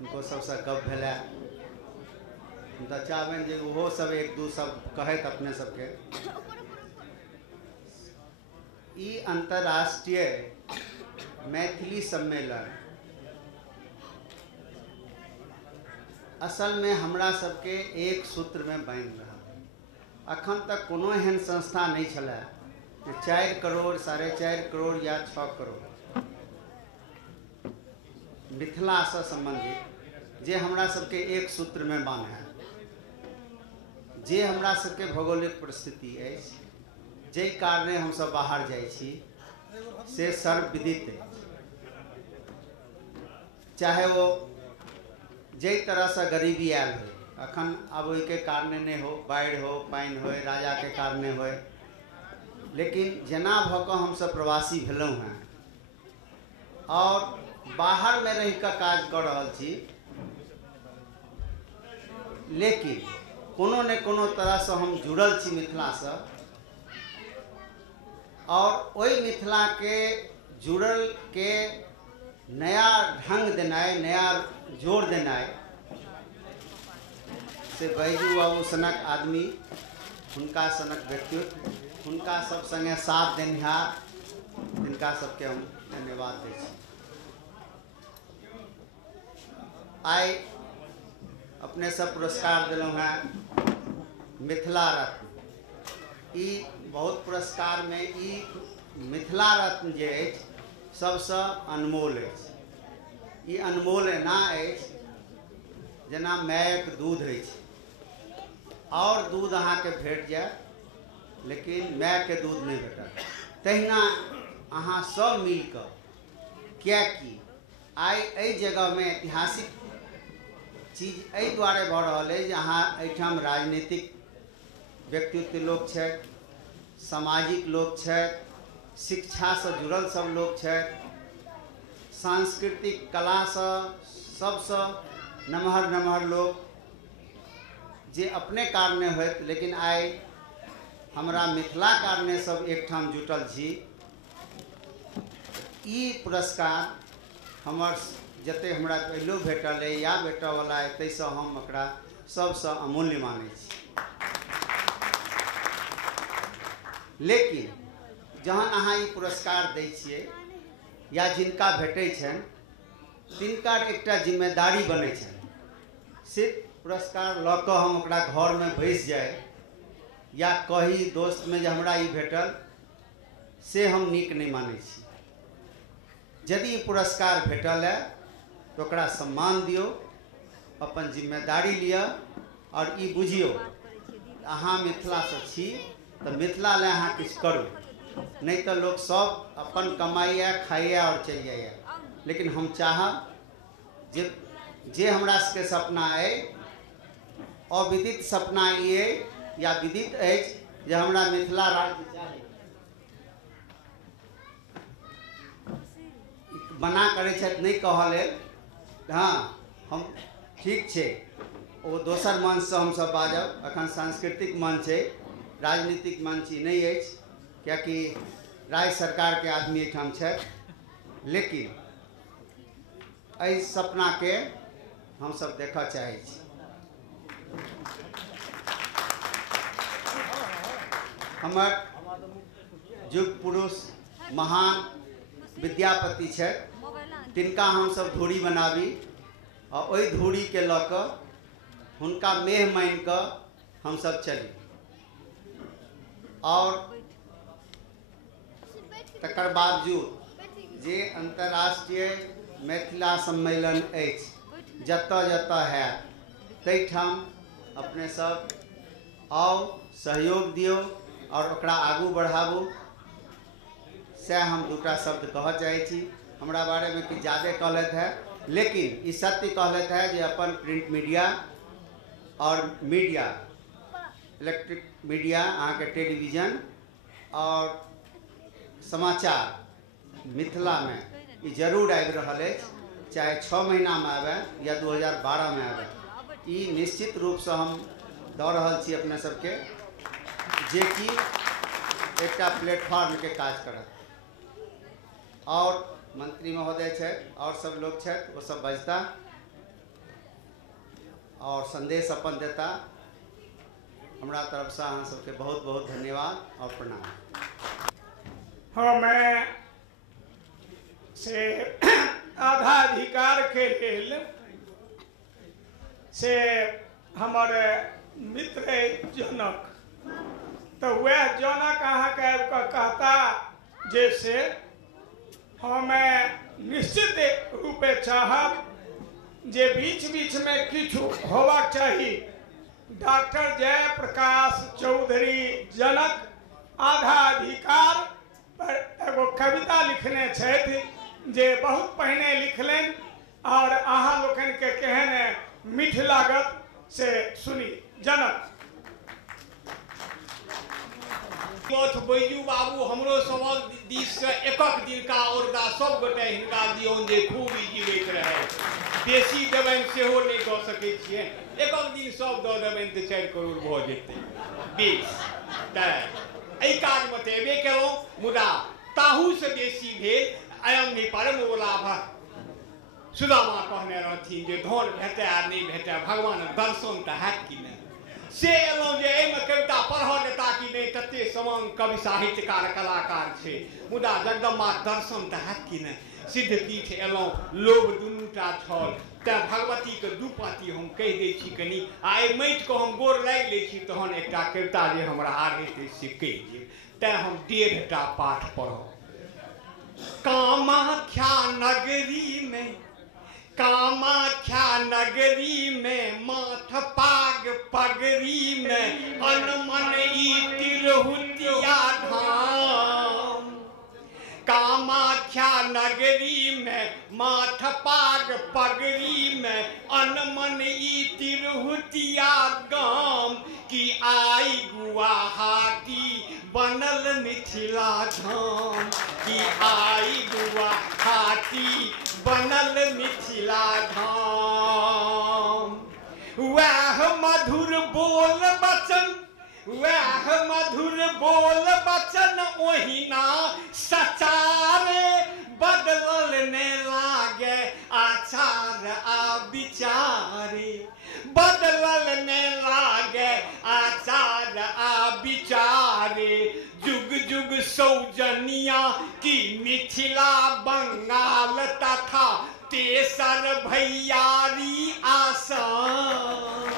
उनको सबसे गप भेलै तो चाहबनि जे ओहो सब एक दू सब कहत अपने सबके। ई अंतर्राष्ट्रीय मैथिली सम्मेलन असल में हमरा सबके एक सूत्र में बांधि रहा। अखन तक कोनो एहन संस्था नहीं छलै जे 4 करोड़ 4.5 करोड़ या 6 करोड़ मिथिला से संबंधित जे हमरा सबके एक सूत्र में बांधे, जे हमरा सबके भौगोलिक परिस्थिति अछि, जे कारणे हम सब बाहर जाइ छी से सर्वविदित अछि। चाहे वो जे तरह से गरीबी आयल हो, अखन अब ओहि के कारणे नहीं हो, बाढ़ि हो, पानि हो, राजा के कारणे हो, लेकिन जेना भऽ कऽ हम सब प्रवासी भेलहुँ हैं और बाहर में रहि कऽ काज कर रहल छी, लेकिन कोनो ने कोनो तरह से हम जुड़ल छी मिथिला से और ओई मिथिला के जुड़ल के नया ढंग देनाय, नया जोड़ देनाय से बैजू बाबू सनक आदमी, हुनका सनक व्यक्तित्व, हुनका सब संगे साथ देनिहार, जिनका सबके हम धन्यवाद दै छी। आइ अपने सब पुरस्कार दिलहुँ हैं मिथिला रत्न। ई बहुत पुरस्कार में ई मिथिला रत्न जे अछि सबसे अनमोल अछि। ई अनमोल एना अछि जेना मायक दूध अछि, और दूध अहाँके भेट जायत लेकिन माय के दूध नहीं भेटत। तहिना अहाँ सब मिल कऽ, कियाकि आइ एहि जगह में ऐतिहासिक चीज एहि दुआरे भऽ रहल अछि जे अहाँ एहिठाम राजनीतिक व्यक्तित्व लोक छथि, सामाजिक लोक छथि, शिक्षा से जुड़ल सब लोक छथि, सांस्कृतिक कला से सबसे नमहर नमहर लोक जे अपने कारणे होइत, लेकिन आइ हमरा मिथिला कारणे सब एकठाम जुटल छी। ई पुरस्कार हमर जते हमरा पहिलो भेटल है या भेटयवला है, ताहिसँ हम एकरा सबसे अमूल्य मानै छी। लेकिन जहन अहाँ ई पुरस्कार दै छियै या जिनका भेटै छनि तिनकर एकटा जिम्मेदारी बनै छनि। सिर्फ पुरस्कार लऽ कऽ हम ओकरा घर में बैस जाए या कही दोस्त में जे हमरा ई भेटल, से हम नीक नहीं मानै छी। यदि पुरस्कार भेटल है तो ओकरा सम्मान दियो, अपन जिम्मेदारी लिअ और ई बुझियो अहाँ मिथिला से छी तो मिथिला ले अहाँ किछु करू, नहीं तो लोग सब अपन कमाइए खाइए और चल जाइए। लेकिन हम चाहब जे हमरा सबके सपना है, अविदित सपना ये या विदित अछि जे हमरा मिथिला राज्य चाही, बना करै छथि नहीं कहऽ लेल। हाँ, हम ठीक छै, ओ दोसर मंच से हम सब बाजब। अखन सांस्कृतिक मंच है, राजनीतिक मंच ई नहीं अछि, कियाकि राज्य सरकार के आदमी एहिठाम छथि। लेकिन एहि सपना के हम सब देखऽ चाहै छी। हमर युग पुरुष महान विद्यापति छथि, तिनका हम सब धूरी बनाबी और ओहि धूरी के लऽ कऽ हुनका मेह मानि कऽ हम सब चली। और तकर बावजूद जे अंतर्राष्ट्रीय मिथिला सम्मेलन अछि, जतऽ जतऽ हैत ताहिठाम अपने सब आउ, सहयोग दियौ और ओकरा आगू बढ़ाबू। सएह हम दूटा शब्द कहऽ चाहै छी। हमरा बारे में किछु ज़्यादा कहलथि है, लेकिन ई सत्य कहलथि है जे अपन प्रिंट मीडिया और मीडिया, इलेक्ट्रिक मीडिया, अहाँके टेलीविजन और समाचार मिथिला में ई जरूर आबि रहल अछि, चाहे 6 महीना में आबे या 2012 में आबे। ई निश्चित रूप से हम दऽ रहल छी अपने सबके, जे कि एकटा प्लेटफॉर्म के काज करत। और मंत्री महोदय छथि और सब लोग छथि, वो सब बजता। और संदेश अपन देता। हमरा तरफ से अहाँ सबके बहुत बहुत धन्यवाद और प्रणाम। हाँ, मैं से आधा अधिकार के लेल से हमारे मित्र जनक, तो वह जनक अहाँ के कहता जैसे हमें निश्चित रूपे चाहब जे बीच बीच में किछु होबाक चाहिए। डॉक्टर जयप्रकाश चौधरी जनक आधा अधिकार पर एगो कविता लिखने छथि जे बहुत पहिने लिखलनि और अहाँ लोकन के केहन मीठ लागत से सुनी। जनक बैजू बाबू हमरो सबक दिस से एकक दिन का औरदा सब गोटे हिनका दियौन जे खूब जीवैत रहे। बेसी देबनि सेहो नहीं दऽ सकै छियै, एकक दिन सब दऽ देबनि तऽ 4 करोड़ भऽ जेतै। बेस तऽ एहि काजमे तऽ एबे केलहुँ, मुदा ताहू से बेसी भेल अयम नहि परम ओलाभ। सुदामा कहने रहथिन जे धन भेटै आ नहि भेटै, भगवान दर्शन तऽ हैत कि नहि। से एलहुँ जे एहिमे कविता पढ़ऽ देता कि नहि, तते समान कवि साहित्यकार कलाकार छै, मुदा जगदम्बा दर्शन तऽ हैत कि नहि। सिद्धपीठ एलहुँ, लोभ दुनूटा छल, तेँ भगवतीके 2 पाती हम कहि दै छी कनि, आ एहि माटिके हम गोर लागि लै छी, तहन एकटा कविता जे हमरा आढ़ेतै से कहि देब। तेँ हम 1.5टा पाठ पढ़ब। कामाख्या नगरी में, कामाख्या नगरी में, माथ पाग पगरी में, अनमन ई तिरहुतिया धाम। कामाख्या नगरी में, माथ पाग पगरी में, अनमन ई तिरहुतिया गाम। की आई गुवाहाटी बनल मिथिला धाम, की आई गुवाहाटी बनल मिथिला धाम। वह मधुर बोल बचन, वह मधुर बोल बचन ओहिना सचार, बदलल ने लागे आचार आ विचारे, बदलल ने लागे आचार आ विचारे। जुग जुग सौजनिया की मिथिला बंगाल तथा तेसर भैयारी आसाम,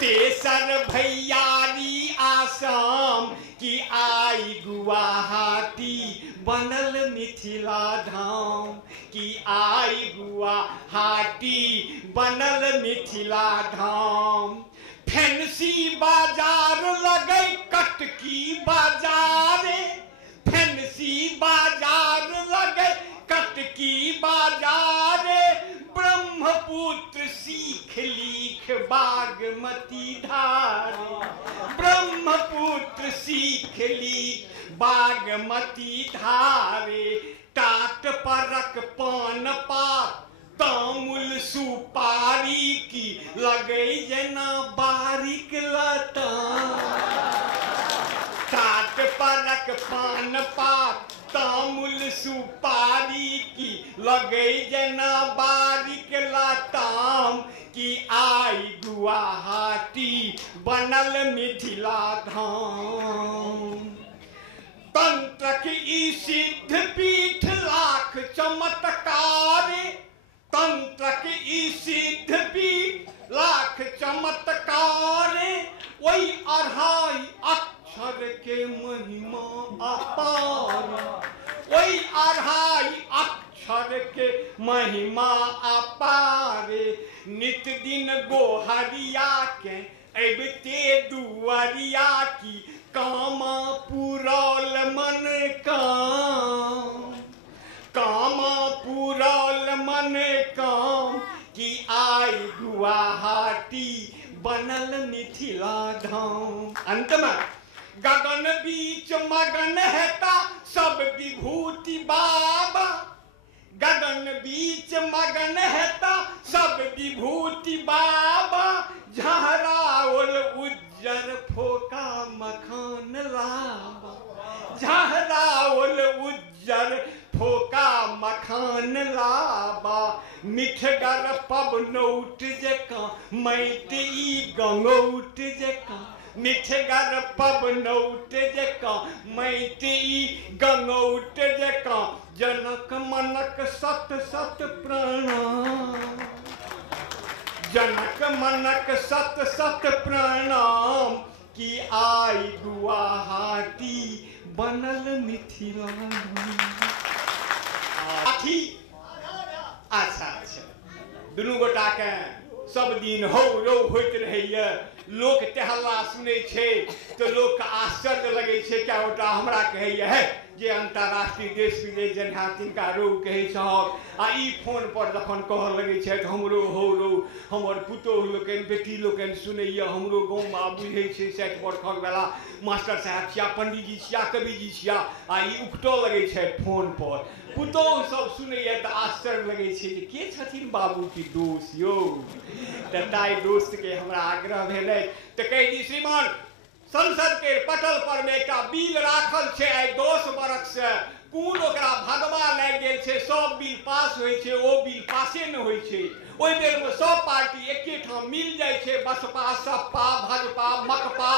तेसर भैयारी आसाम। की आई गुवाहाटी बनल मिथिला धाम, की आई गुवाहाटी बनल मिथिला धाम। फैंसी बाजार लगे कटकी बाजारे, फैंसी बाजार लगे कटकी बाजारे। ब्रह्मपुत्र सीख लीख बागमती धारे, ब्रह्मपुत्र सीख लीख बागमती धारे। टाट परक पान पात तामुल सुपारी की लगे जना बारीक लता। टाट परक पान पात तामुल सुपारी की लगे जना बारीक लताम। की आई गुवाहाटी बनल मिथिला धाम। तंत्रक ई सिद्ध पीठ लाख चमत्कार, तंत्रक ई सिद्ध पीठ लाख चमत्कार। वही 2.5 अक्षर के महिमा अपार, वही 2.5 अक्षर के महिमा अपार। नित दिन गोहरिया के अबते दुआरिया की कामा पुरौल मन काम, कामा पुरौल मन काम। की आई गुवाहाटी बनल मिथिला धाम। अंत में गगन बीच मगन हेता सब विभूति बाबा, गगन बीच मगन हेता सब विभूति बाबा। झहराओल उज्जर फोका मखान लाबा, झहराओल उज्जर फोका मखान लाबा। मिठगर पबनौट जकाँ मैटी गंगौट जका मिठगर पवनौट जका मैटी गंगौट जका जनक मनक सत सत प्रणाम जनक मनक सत सत प्रणाम कि आई गुवाहाटी बनल मिथिला। अच्छा दुनू गोटा के सब दिन हौ रौ होइत रहैया। लोक टहल्ला सुनै छै तो लोक के आश्चर्य लगै छै। क्या गोटा हमरा कहैया है जे अंतर्राष्ट्रीय देश विदेश जनिहा तिनका रौ कहै छहक आ ई फोन पर जखन कहऽ लगै छै हमरो हौ रौ हमर पुतोह लोकनि बेटी लोकनि सुनैया हमरो गाँवमे बुझै छै 60 वर्षक वाला मास्टर साहब छिया पंडितजी छिया कविजी छिया आ ई उकटऽ लगै छै फोन पर। पुतोह सब सुनैया तऽ आश्चर्य लगै छै जे के छथिन बाबू की दोस्त यौ। तऽ ताहि दोस्त के हमरा आग्रह भेलै तऽ कहि दी श्रीमान संसद के पटल पर में एकटा बिल राखल छै आइ 10 बरख से कोन ओकरा भगवा लागि गेल छै। सब बिल पास होइ छै ओ बिल पासे न होइ छै। ओहि बेर में सब पार्टी एके ठाम मिल जाइ छै बसपा सपा भाजपा मकपा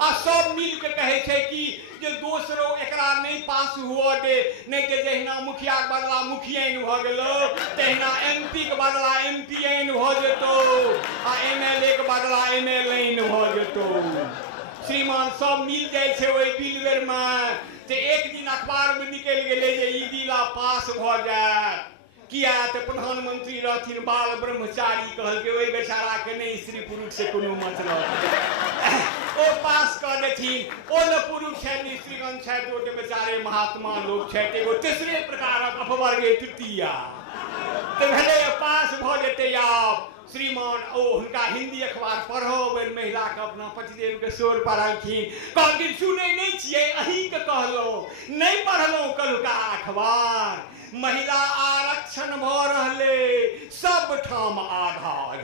आ सब मिल के कहै छै कि जे दोसरो एकरा नहीं पास हुआ दे नहीं तो जहिना मुखिया के बदला मुखियाइन भ गेलो तहिना MP के बदला MPN भ जेतो आ MLA के बदला MLAइन भ जेतो। श्रीमान सब मिल जाए छे ओई बिल बेर में ते एक दिन अखबार में निकल गेले जे ई बिल पास भ जाए। किया तो प्रधानमंत्री रहथिन बाल ब्रह्मचारी कहल के ओई बेचारा के नहीं स्त्री पुरुष से कोनो मतलब ओ पास कर देथिन ओ न पुरुष है न स्त्रीगण छै तो बेचारे महात्मा लोग छै एगो तीसरे प्रकारक अपवर्ग तृतीया तो भेले पास भ जेते। आब श्रीमान ओ हुनका हिंदी अखबार पढ़ो बेर महिला के अपना पतिदेव के शोर पढ़लखिन कहलखिन सुनै नहीं छियै अहीं के कहलो नहीं पढ़लो कलुका अखबार महिला आरक्षण भ रहले सब ठाम आधार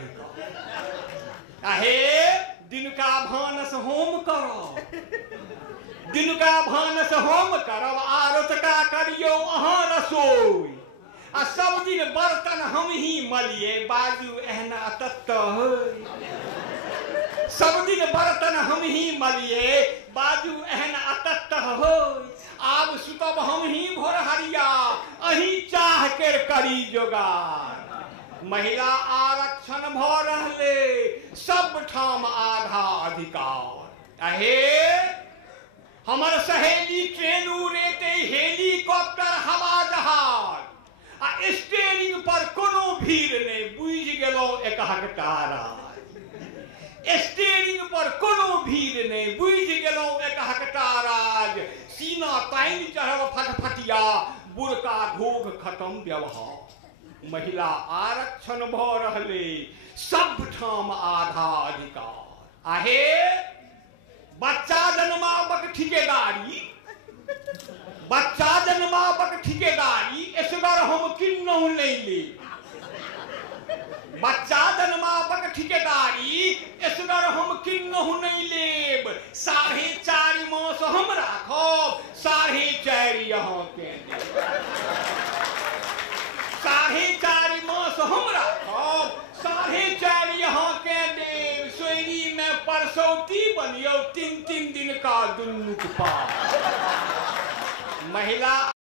आहे दिनका भानस होम करब दिनका भानस होम करब आरतका करियो अहाँ रसोई आ सब दिन बर्तन हम ही मलिए बाजू एहना तत्त सब दिन बर्तन हम ही मलिए बाजू एहन अतत्त हो। आब सुतब हम ही भोर हरिया अही चाह के करी जोगार। महिला आरक्षण भ रहले सब ठाम आधा अधिकार। अहे हमर सहेली ट्रेन उड़ेते हेलीकॉप्टर हवा जहाज आ स्टीयरिंग पर कोनो भीड़ नहीं बुझ गेलो एक हकटारा। स्टीयरिंग पर कोनो भीड़ नहीं बुझ गेलो एक हकटाराज। सीना ताइन चढ़ब फटफटिया बुरका घोघ खत्म व्यवहार। महिला आरक्षण भ रहले सब ठाम आधा अधिकार। आहे बच्चा जन्माबक ठिकेदारी बच्चा जन्माबक ठिकेदारी इसगर हम किन्नहु नहीं ले। बच्चा जन्माबक ठिकेदारी इसगर हम किन्नहु नहीं लेब। 4.5 मास हम राखब 4.5 यहाँ के 4.5 मास हम राखब 4.5 यहाँ के देव। सोयरी में परसौती बनियो 3 दिन का दुन्नुक पास। महिला